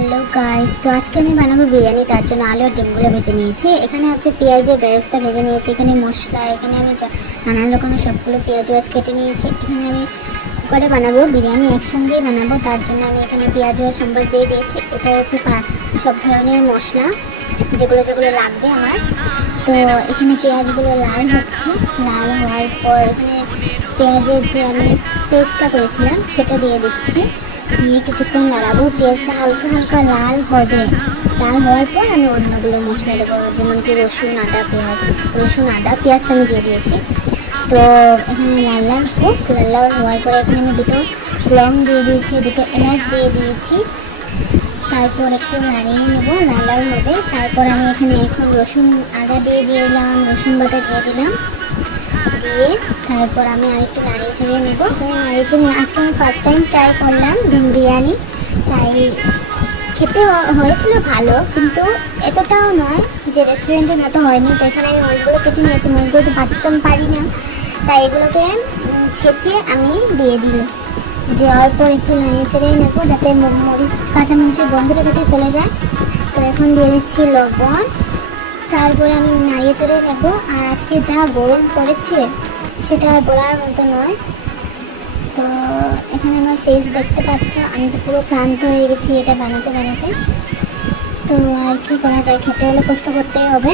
Hello guys, तो आज के আমি বানাবো বিরিয়ানি। তার জন্য আলু আর ডিমগুলো ভেজে নিয়েছি। এখানে হচ্ছে পেঁয়াজের বেরেস্তা ভেজে নিয়েছি। এখানে মশলা, এখানে আমি নানান রকমের সবগুলো পেঁয়াজ কেটে নিয়েছি। এখানে আমি কুকারে বানাবো বিরিয়ানি, একসঙ্গেই বানাবো। তার জন্য আমি এখানে পেঁয়াজ সম্বাস দিয়ে দিয়েছি। এটা হচ্ছে সব ধরনের মশলা যেগুলো যেগুলো লাগবে আমার। তো এখানে পেঁয়াজগুলো লাল হচ্ছে। লাল হওয়ার পর এখানে পেঁয়াজের যে আমি পেস্টটা করেছিলাম সেটা দিয়ে দিচ্ছি। দিয়ে কিছুক্ষণ নাড়াবো। পেঁয়াজটা হালকা হালকা লাল হবে। লাল হওয়ার পর আমি অন্যগুলো মশলা দেবো, যেমন কি রসুন আদা পেঁয়াজটা আমি দিয়ে দিয়েছি। তো এখানে লাল লাল হোক। লাল হওয়ার পরে এখানে আমি দুটো লং দিয়ে দিয়েছি, দুটো এলাচ দিয়ে দিয়েছি। তারপর একটু নাড়িয়ে নেবো, লাল লাল হবে। তারপর আমি এখানে এখন রসুন আদা দিয়ে দিলাম, রসুন বাটা দিয়ে দিলাম। দিয়ে তারপর আমি আরেকটু নাড়িয়ে ছড়িয়ে নেবো। নাড়িয়ে নিয়ে আজকে আমি ফার্স্ট টাইম ট্রাই করলাম ডিম বিরিয়ানি। তাই খেতে হয়েছিল ভালো, কিন্তু এতটাও নয় যে রেস্টুরেন্টের মতো হয়নি। তো এখানে আমি মরিচগুলো কেটে নিয়েছি। মরিচগুলো তো বাটতে পারি না, তাই এগুলোকে ছেঁচে আমি দিয়ে দিই। দেওয়ার পর একটু নাড়িয়ে ছড়িয়ে নেবো যাতে কাঁচামরিচের গন্ধটা যাতে চলে যায়। তো এখন দিয়ে দিচ্ছি লবণ। তারপরে আমি নাড়িয়ে চড়িয়ে নেবো। আর আজকে যা গরম পড়েছে সেটা আর বলার মতো নয়। তো এখানে আমার ফেস দেখতে পাচ্ছ, আমি তো পুরো ক্লান্ত হয়ে গেছি এটা বানাতে বানাতে। তো আর কি করা যায়, খেতে হলে কষ্ট করতেই হবে।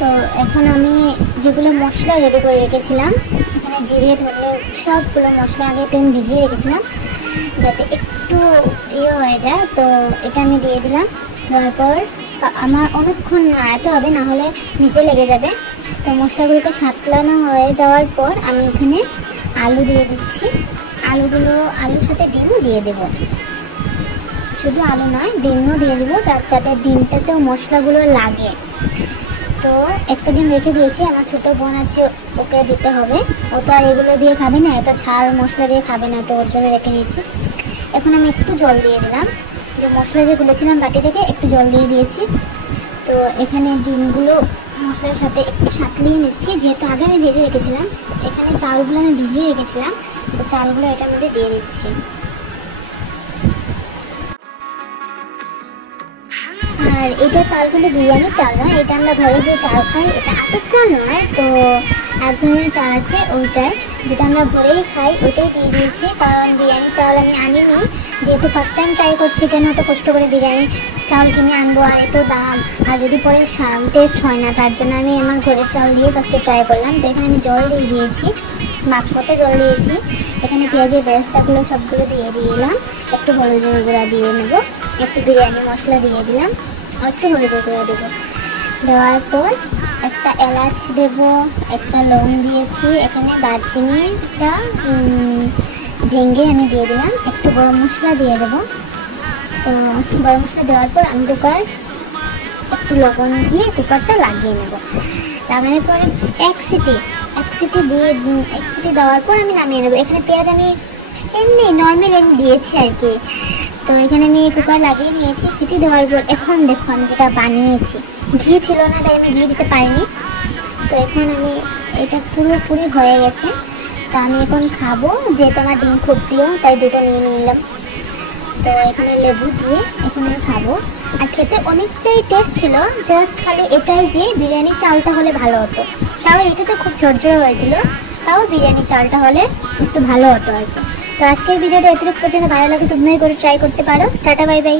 তো এখন আমি যেগুলো মশলা রেডি করে রেখেছিলাম, এখানে জিরে ধরে সবগুলো মশলা আগে আমি ভিজিয়ে রেখেছিলাম যাতে একটু হয়ে যায়। তো এটা আমি দিয়ে দিলাম। দেওয়ার পর আমার অনেকক্ষণ নাড়াতে হবে, না হলে নিচে লেগে যাবে। তো মশলাগুলোকে সাতলানো হয়ে যাওয়ার পর আমি এখানে আলু দিয়ে দিচ্ছি। আলুর সাথে ডিমও দিয়ে দেবো। শুধু আলু নয়, ডিমও দিয়ে দেবো, যাতে ডিমটাতেও মশলাগুলো লাগে। তো একটা ডিম রেখে দিয়েছি, আমার ছোটো বোন আছে, ওকে দিতে হবে। ও তো আর এগুলো দিয়ে খাবে না, এত ঝাল মশলা দিয়ে খাবে না, তো ওর জন্য রেখে দিয়েছি। এখন আমি একটু জল দিয়ে দিলাম, যে মশলা যে গুলেছিলাম বাটি থেকে একটু জল দিয়ে দিয়েছি। তো এখানে ডিমগুলো মশলার সাথে একটু সাঁতলিয়ে নিচ্ছি, যেহেতু আগে আমি ভেজে রেখেছিলাম। এখানে চালগুলো আমি ভিজিয়ে রেখেছিলাম, তো চালগুলো এটার মধ্যে দিয়ে দিচ্ছি। আর এটা চালগুলো বিরিয়ানি চাল নয়, এটা আমরা ঘরে যে চাল খাই এটা আতপ চাল নয়। তো এক ধরনের চাল আছে ওইটাই, যেটা আমরা ঘরেই খাই, ওইটাই দিয়ে দিয়েছি। কারণ বিরিয়ানি চাল আমি আনিনি, যেহেতু ফার্স্ট টাইম ট্রাই করছি, কেন এত কষ্ট করে বিরিয়ানি চাল কিনে আনবো আর এত দাম, আর যদি পরে টেস্ট হয় না, তার জন্য আমি আমার ঘরের চাল দিয়ে ফার্স্টে ট্রাই করলাম। তো এখানে আমি জল দিয়ে দিয়েছি, মাপ মতো জল দিয়েছি। এখানে পেঁয়াজের বেরেস্তাগুলো সবগুলো দিয়ে দিলাম। একটু হলুদের গুঁড়া দিয়ে নেবো, একটু বিরিয়ানি মশলা দিয়ে দিলাম, আর একটু হলুদের গুঁড়া দেবো। দেওয়ার পর একটা এলাচ দেবো, একটা লং দিয়েছি। এখানে দারচিনিটা ভেঙে আমি দিয়ে দিলাম। একটু গরম মশলা দিয়ে দেবো। তো গরম মশলা দেওয়ার পর আমি একটু লবণ দিয়ে কুকারটা লাগিয়ে নেব। লাগানোর পরে এক সিটি দেওয়ার পর আমি নামিয়ে নেবো। এখানে পেঁয়াজ আমি এমনি নর্মাল দিয়েছি আর কি। তো এখানে আমি কুকার লাগিয়ে নিয়েছি। সিটি দেওয়ার পর এখন দেখো আমি যেটা বানিয়েছি, ঘি ছিল না তাই আমি ঘি দিতে পারিনি। তো এখন আমি এটা পুরোপুরি হয়ে গেছে। তো আমি এখন খাবো, যেহেতু আমার ডিম খুব প্রিয় তাই দুটো নিয়ে নিলাম। তো এখানে লেবু দিয়ে এখন আমি খাবো। আর খেতে অনেকটাই টেস্ট ছিল, জাস্ট খালি এটাই যে বিরিয়ানি চালটা হলে ভালো হতো। তাও এটাতে খুব ঝরঝরে হয়েছিল, তাও বিরিয়ানি চালটা হলে একটু ভালো হতো আর কি। তো আজকের ভিডিওটা এতটুকু পর্যন্ত ভালো লাগে, তুমিও করে ট্রাই করতে পারো। Tata, bye bye.